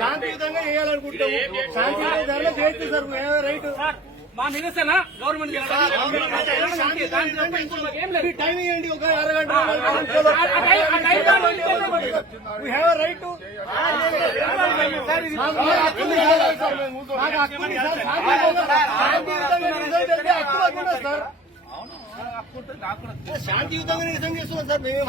శాంతియుతంగా చేయాలనుకుంటాము. శాంతియుతంగా చేయొచ్చు సార్, రైట్. మా నిరసన గవర్నమెంట్ టైం ఇవ్వండి, ఒక అరగంట. రైట్ సార్, శాంతియుతంగా నిజం చేస్తున్నాం సార్ మేము.